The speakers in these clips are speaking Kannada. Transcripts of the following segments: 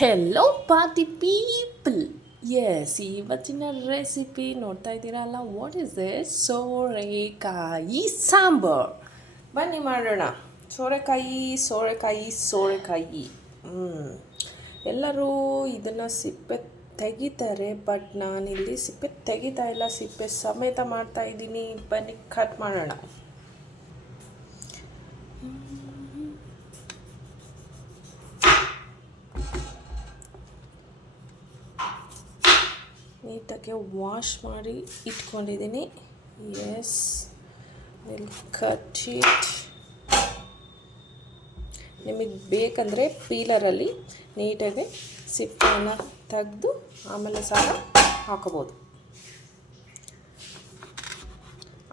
Hello party people. ಎಸ್, ಇವತ್ತಿನ ರೆಸಿಪಿ ನೋಡ್ತಾ ಇದ್ದೀರಲ್ಲ, ವಾಟ್ ಈಸ್ ಇಟ್? ಸೋರೆಕಾಯಿ ಸಾಂಬಾರ್. ಬನ್ನಿ ಮಾಡೋಣ. ಸೋರೆಕಾಯಿ. ಎಲ್ಲರೂ ಇದನ್ನು ಸಿಪ್ಪೆ ತೆಗಿತಾರೆ, ಬಟ್ ನಾನಿಲ್ಲಿ ಸಿಪ್ಪೆ ತೆಗಿತಾ ಇಲ್ಲ, ಸಿಪ್ಪೆ ಸಮೇತ ಮಾಡ್ತಾ ಇದ್ದೀನಿ. ಬನ್ನಿ ಕಟ್ ಮಾಡೋಣ. ನೀಟಾಗಿ ವಾಶ್ ಮಾಡಿ ಇಟ್ಕೊಂಡಿದ್ದೀನಿ. Yes, will cut it. ನಿಮಗೆ ಬೇಕಂದರೆ ಪೀಲರಲ್ಲಿ ನೀಟಾಗಿ ಸಿಪ್ಪೆಯನ್ನು ತೆಗೆದು ಆಮೇಲೆ ಸಹ ಹಾಕೋಬೋದು.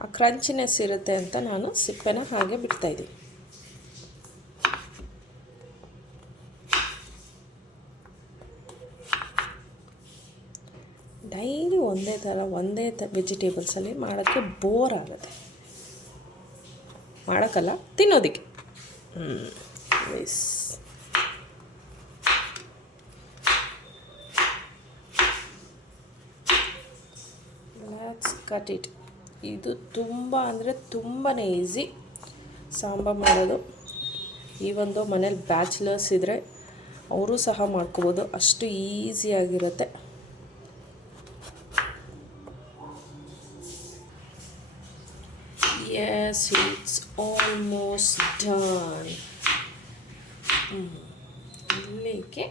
ಆ ಕ್ರಂಚಿನೆಸ್ ಇರುತ್ತೆ ಅಂತ ನಾನು ಸಿಪ್ಪೆನ ಹಾಗೆ ಬಿಡ್ತಾಯಿದ್ದೀನಿ. ಡೈಲಿ ಒಂದೇ ವೆಜಿಟೇಬಲ್ಸಲ್ಲಿ ಮಾಡೋಕ್ಕೆ ಬೋರ್ ಆಗುತ್ತೆ. ಮಾಡೋಕ್ಕಲ್ಲ, ತಿನ್ನೋದಕ್ಕೆ. Let's cut it. ಇದು ತುಂಬ ಅಂದರೆ ತುಂಬಾ ಈಸಿ ಸಾಂಬಾರು ಮಾಡೋದು. ಈ ಒಂದು ಮನೇಲಿ ಬ್ಯಾಚುಲರ್ಸ್ ಇದ್ದರೆ ಅವರು ಸಹ ಮಾಡ್ಕೋಬೋದು, ಅಷ್ಟು ಈಸಿಯಾಗಿರುತ್ತೆ. Yes, it's almost done. ಇಲ್ಲಿಗೆ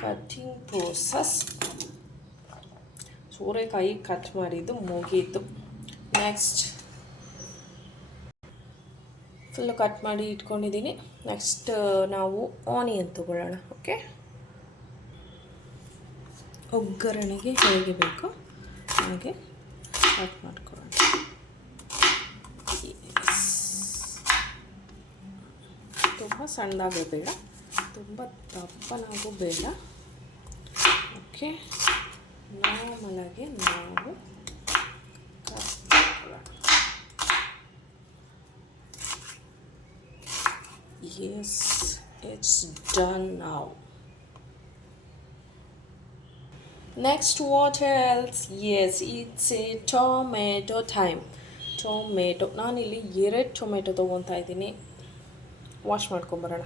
ಕಟ್ಟಿಂಗ್ ಪ್ರೋಸೆಸ್. ಸೋರೆಕಾಯಿ ಕಟ್ ಮಾಡಿದ್ದು ಮುಗೀತು. ನೆಕ್ಸ್ಟ್ ಫುಲ್ಲು ಕಟ್ ಮಾಡಿ ಇಟ್ಕೊಂಡಿದ್ದೀನಿ. ನೆಕ್ಸ್ಟ್ ನಾವು ಆನಿಯನ್ ತಗೊಳ್ಳೋಣ. ಓಕೆ, ಒಗ್ಗರಣೆಗೆ ಹೇಗೆ ಬೇಕೋ ಹಾಗೆ ಕಟ್ ಮಾಡ್ಕೊಳ್ಳೋಣ. ತುಂಬ ಸಣ್ಣದಾಗೂ ಬೇಡ, ತುಂಬ ದಪ್ಪನಾಗೂ ಬೇಡ. ಓಕೆ, ನಾರ್ಮಲಾಗಿ ನಾವು ಕಟ್ ಮಾಡ್ಕೊಳ್ಳೋಣ. Yes, it's done now. Next, what else? Yes, it's a tomato time. Tomato ನಾನಿಲ್ಲಿ 2 ಟೊಮೆಟೊ ತೊಗೊತಾ ಇದ್ದೀನಿ. ವಾಶ್ ಮಾಡ್ಕೊಂಬರೋಣ.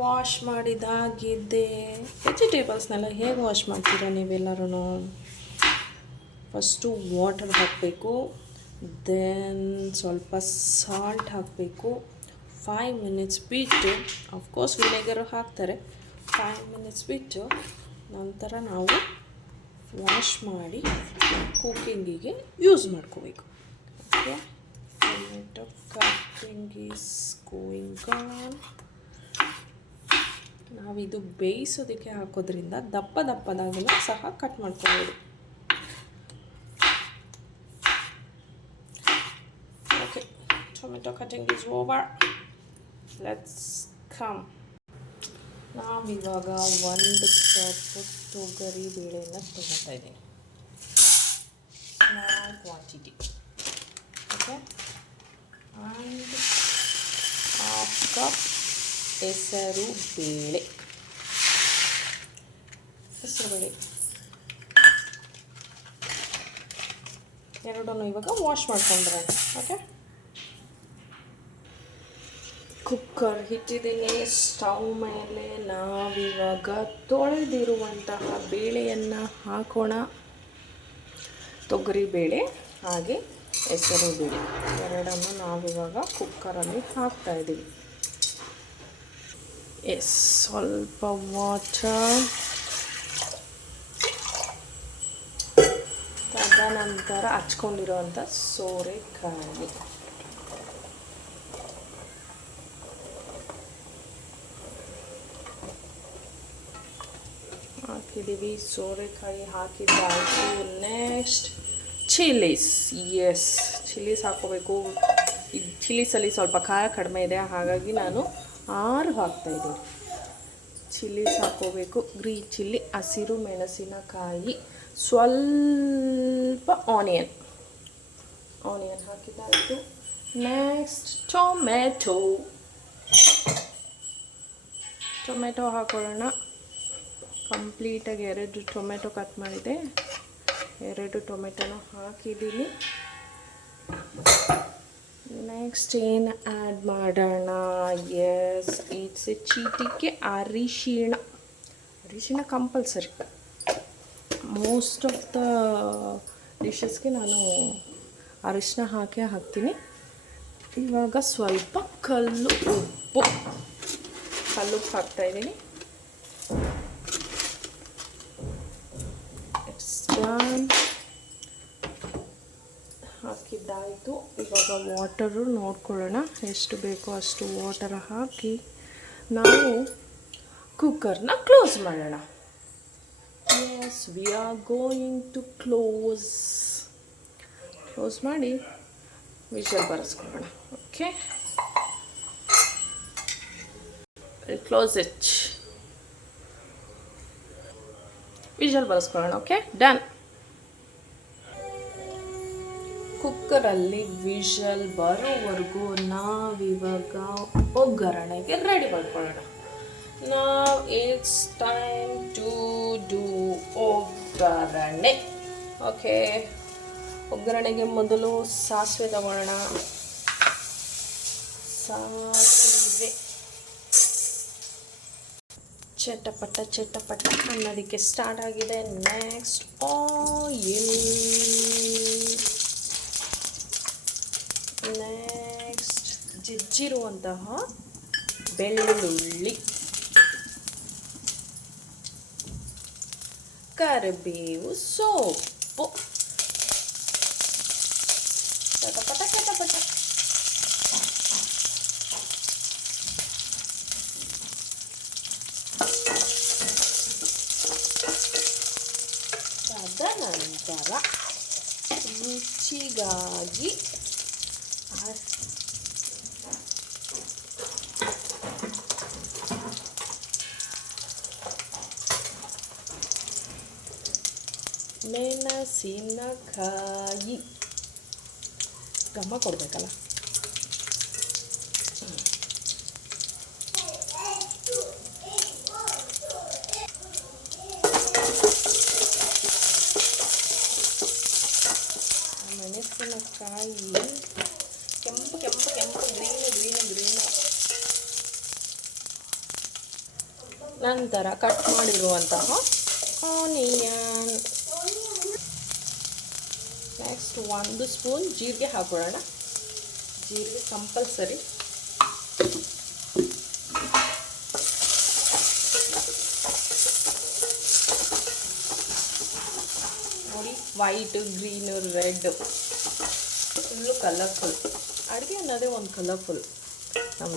ವಾಶ್ ಮಾಡಿದಾಗಿದೆ. ವೆಜಿಟೇಬಲ್ಸ್ನೆಲ್ಲ ಹೇಗೆ ವಾಶ್ ಮಾಡ್ತೀರಾ ನೀವೆಲ್ಲರೂ? ಫಸ್ಟು ವಾಟರ್ ಹಾಕಬೇಕು, ದೆನ್ ಸ್ವಲ್ಪ ಸಾಲ್ಟ್ ಹಾಕಬೇಕು. 5 ಮಿನಿಟ್ಸ್ ಬಿಟ್ಟು, ಅಫ್ಕೋರ್ಸ್ ವಿನೆಗರು ಹಾಕ್ತಾರೆ. 5 ಮಿನಿಟ್ಸ್ ಬಿಟ್ಟು ನಂತರ ನಾವು ವಾಶ್ ಮಾಡಿ ಕುಕ್ಕಿಂಗಿಗೆ ಯೂಸ್ ಮಾಡ್ಕೋಬೇಕು. Okay, tomato cutting is going on. ನಾವಿದು ಬೇಯಿಸೋದಕ್ಕೆ ಹಾಕೋದ್ರಿಂದ ದಪ್ಪದಾಗಲೂ ಸಹ ಕಟ್ ಮಾಡ್ಕೋಬೋದು. Okay, tomato cutting is over. Let's come. ನಾವಿವಾಗ 1 ಕಪ್ ತೊಗರಿ ಬೇಳೆಯನ್ನು ತೊಗೊತಾ ಇದ್ದೀನಿ. Small quantity. Okay, and 1/2 cup ಹೆಸರು ಬೇಳೆ. ಎರಡನ್ನೂ ಇವಾಗ ವಾಶ್ ಮಾಡ್ಕೊಂಡ್ರೆ. ಓಕೆ, ಕುಕ್ಕರ್ ಇಟ್ಟಿದ್ದೀನಿ ಸ್ಟವ್ ಮೇಲೆ. ನಾವಿವಾಗ ತೊಳೆದಿರುವಂತಹ ಬೇಳೆಯನ್ನು ಹಾಕೋಣ. ತೊಗರಿ ಬೇಳೆ ಹಾಗೆ ಹೆಸರು ಬೇಳೆ ಎರಡನ್ನು ನಾವಿವಾಗ ಕುಕ್ಕರಲ್ಲಿ ಹಾಕ್ತಾಯಿದ್ದೀವಿ. ಸ್ವಲ್ಪ ವಾಟರ್. ತದನಂತರ ಹಚ್ಕೊಂಡಿರುವಂಥ ಸೋರೆಕಾಯಿ ಹಾಕಿದ್ದೀವಿ. ಸೋರೆಕಾಯಿ ಹಾಕಿದ್ದಾಯಿತು. Next chillies. ಎಸ್, ಚಿಲ್ಲೀಸ್ ಹಾಕ್ಕೋಬೇಕು. ಈ ಚಿಲ್ಲೀಸಲ್ಲಿ ಸ್ವಲ್ಪ ಖಾರ ಕಡಿಮೆ ಇದೆ, ಹಾಗಾಗಿ ನಾನು 6 ಹಾಕ್ತಾಯಿದ್ದೀನಿ. ಚಿಲ್ಲೀಸ್ ಹಾಕ್ಕೋಬೇಕು. ಗ್ರೀನ್ ಚಿಲ್ಲಿ, ಹಸಿರು ಮೆಣಸಿನಕಾಯಿ, ಸ್ವಲ್ಪ ಆನಿಯನ್ ಹಾಕಿದ್ದಾಯಿತು. Next tomato. ಟೊಮೆಟೊ ಹಾಕೊಳ್ಳೋಣ. ಕಂಪ್ಲೀಟಾಗಿ 2 ಟೊಮೆಟೊ ಕಟ್ ಮಾಡಿದೆ, 2 ಟೊಮೆಟೊನ ಹಾಕಿದ್ದೀನಿ. ನೆಕ್ಸ್ಟ್ ಏನು ಆ್ಯಡ್ ಮಾಡೋಣ? ಎಸ್, ಇಟ್ಸ್ ಎ ಚೀಟಿಗೆ ಅರಿಶಿಣ ಕಂಪಲ್ಸರಿ. ಮೋಸ್ಟ್ ಆಫ್ ದ ಡಿಶಸ್ಗೆ ನಾನು ಅರಿಶಿನ ಹಾಕ್ತೀನಿ. ಇವಾಗ ಸ್ವಲ್ಪ ಕಲ್ಲುಪ್ಪು ಹಾಕ್ತಾಯಿದ್ದೀನಿ. ಹಾಕಿದ್ದಾಯಿತು. ಇವಾಗ ವಾಟರು ನೋಡ್ಕೊಳ್ಳೋಣ, ಎಷ್ಟು ಬೇಕೋ ಅಷ್ಟು ವಾಟರ್ ಹಾಕಿ ನಾವು ಕುಕ್ಕರ್ನ ಕ್ಲೋಸ್ ಮಾಡೋಣ. Yes, we are going to close ಮಾಡಿ ವಿಷಲ್ ಬರೆಸ್ಕೊಳ್ಳೋಣ. ಓಕೆ, ಕ್ಲೋಸ್ ಇಟ್, ವಿಷಲ್ ಬರೆಸ್ಕೊಳ್ಳೋಣ. Okay, done. ಕುಕ್ಕರಲ್ಲಿ ವಿಷಲ್ ಬರೋವರೆಗೂ ನಾವಿವಾಗ ಒಗ್ಗರಣೆಗೆ ರೆಡಿ ಮಾಡ್ಕೊಳ್ಳೋಣ. Now it's time to do ಒಗ್ಗರಣೆ. ಓಕೆ, ಒಗ್ಗರಣೆಗೆ ಮೊದಲು ಸಾಸಿವೆ ತಗೊಳ್ಳೋಣ. ಸಾಸಿವೆ ಚಟಪಟ ಅನ್ನೋದಕ್ಕೆ ಸ್ಟಾರ್ಟ್ ಆಗಿದೆ. ನೆಕ್ಸ್ಟ್ ಆಯಿಲ್, ನೆಕ್ಸ್ಟ್ ಜಜ್ಜಿರುವಂತಹ ಬೆಳ್ಳುಳ್ಳಿ, ಕರಿಬೇವು ಸೊಪ್ಪು, ಚಟಪಟ ತದನಂತರ ರುಚಿಗಾಗಿ ಮೆಣಸಿನಕಾಯಿ ಘಮ ಕೊಡಬೇಕಲ್ಲ. ಮೆಣಸಿನಕಾಯಿ ಕೆಂಪು ಗ್ರೀನ್. ನಂತರ ಕಟ್ ಮಾಡಿರುವಂತಹ ಆನಿಯನ್. ನೆಕ್ಸ್ಟ್ 1 ಸ್ಪೂನ್ ಜೀರಿಗೆ ಹಾಕೊಳ್ಳೋಣ. ಜೀರಿಗೆ ಕಂಪಲ್ಸರಿ. ನೋಡಿ, white, green, red, full colourful. ಅಡುಗೆ ಅನ್ನೋದೇ ಒಂದು ಕಲರ್ಫುಲ್. ನಮ್ಮ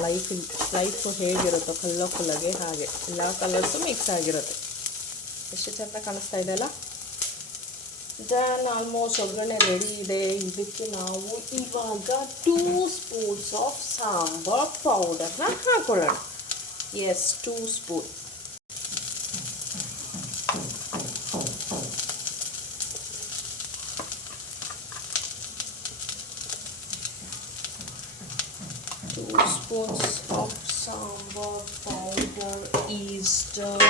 ಲೈಫು ಹೇಗಿರುತ್ತೋ ಕಲರ್ಫುಲ್ಲಾಗೆ ಹಾಗೆ ಎಲ್ಲ ಕಲರ್ಸು ಮಿಕ್ಸ್ ಆಗಿರುತ್ತೆ. ಎಷ್ಟು ಚೆಂದ ಕಾಣಿಸ್ತಾ ಇದೆಯಲ್ಲ. ದೆನ್ ಆಲ್ಮೋಸ್ಟ್ ಒಗ್ಗರಣೆ ರೆಡಿ ಇದೆ. ಇದಕ್ಕೆ ನಾವು ಇವಾಗ 2 ಸ್ಪೂನ್ಸ್ ಆಫ್ ಸಾಂಬಾರ್ ಪೌಡರ್ನ ಹಾಕೊಳ್ಳೋಣ. Yes, 2 spoon. of sambar powder is done.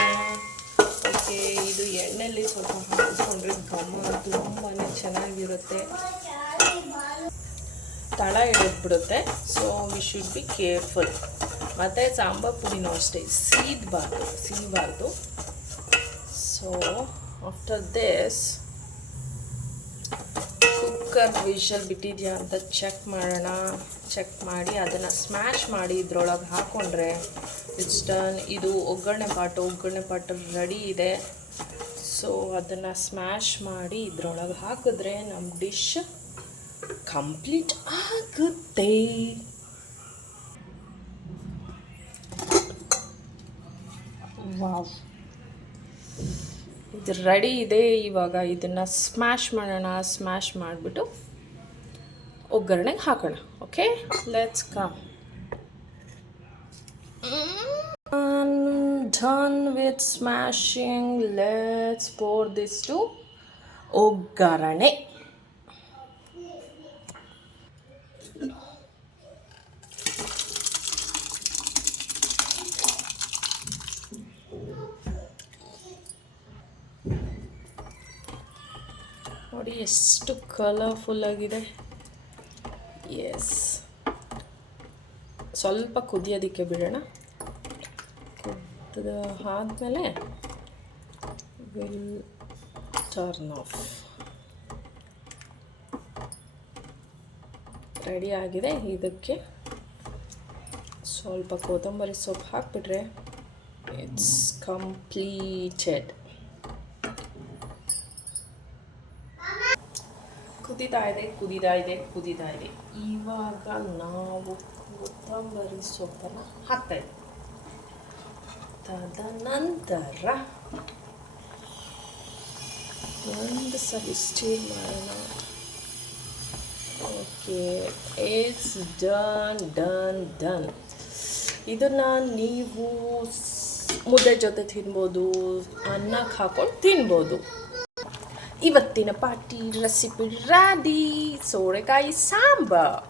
Okay, ಇದು ಎಣ್ಣೆಯಲ್ಲಿ ಸ್ವಲ್ಪ ಹಾಕಿಸ್ಕೊಂಡ್ರೆ ಘಮ ತುಂಬಾ ಚೆನ್ನಾಗಿರುತ್ತೆ. ತಳ ಹಿಡಿದ್ಬಿಡುತ್ತೆ. So we should be careful. ಮತ್ತು ಸಾಂಬಾರ್ ಪುಡಿನೂ ಅಷ್ಟೇ ಸಿಹಿಬಾರ್ದು. So after this cooker whistle ಬಿಟ್ಟಿದೆಯಾ ಅಂತ ಚೆಕ್ ಮಾಡೋಣ. ಚೆಕ್ ಮಾಡಿ ಅದನ್ನು ಸ್ಮ್ಯಾಶ್ ಮಾಡಿ ಇದ್ರೊಳಗೆ ಹಾಕ್ಕೊಂಡ್ರೆ ಇಟ್ಸ್ ಡನ್. ಇದು ಒಗ್ಗರಣೆ ಪಾಟು ರೆಡಿ ಇದೆ. ಸೊ ಅದನ್ನು ಸ್ಮ್ಯಾಶ್ ಮಾಡಿ ಇದ್ರೊಳಗೆ ಹಾಕಿದ್ರೆ ನಮ್ಮ ಡಿಶ್ ಕಂಪ್ಲೀಟ್ ಆಗುತ್ತೆ. ವಾವ್, ಇದು ರೆಡಿ ಇದೆ. ಇವಾಗ ಇದನ್ನು ಸ್ಮ್ಯಾಶ್ ಮಾಡೋಣ. ಸ್ಮ್ಯಾಶ್ ಮಾಡಿಬಿಟ್ಟು ಒಗ್ಗರಣೆಗೆ ಹಾಕೋಣ. Okay, let's come. Done with smashing. Let's pour this to ಒಗ್ಗರಣೆ. ನೋಡಿ ಎಷ್ಟು ಕಲರ್ಫುಲ್ ಆಗಿದೆ. ಎಸ್, ಸ್ವಲ್ಪ ಕುದಿಯೋದಕ್ಕೆ ಬಿಡೋಣ. ಕುದಿದ ಆದಮೇಲೆ ವಿಲ್ ಟರ್ನ್ ಆಫ್. ರೆಡಿ ಆಗಿದೆ. ಇದಕ್ಕೆ ಸ್ವಲ್ಪ ಕೊತ್ತಂಬರಿ ಸೊಪ್ಪು ಹಾಕಿಬಿಟ್ರೆ ಇಟ್ಸ್ ಕಂಪ್ಲೀಟೆಡ್. ಕುದೀತಾ ಇದೆ. ಇವಾಗ ನಾವು ಕೊತ್ತಂಬರಿ ಸೊಪ್ಪನ್ನು ಹಾಕ್ತಾಯಿದ್ದೀವಿ. ತದನಂತರ ಒಂದು ಸಲ ಸ್ಟೀರ್ ಮಾಡೋಣ. Okay, it's done. ಇದನ್ನು ನೀವು ಮುದ್ದೆ ಜೊತೆ ತಿನ್ಬೋದು, ಅನ್ನಕ್ಕೆ ಹಾಕೊಂಡು ತಿನ್ಬೋದು. ಇವತ್ತಿನ ಪಾರ್ಟಿ ರೆಸಿಪಿ ರೆಡಿ, ಸೋರೆಕಾಯಿ ಸಾಂಬಾರ್.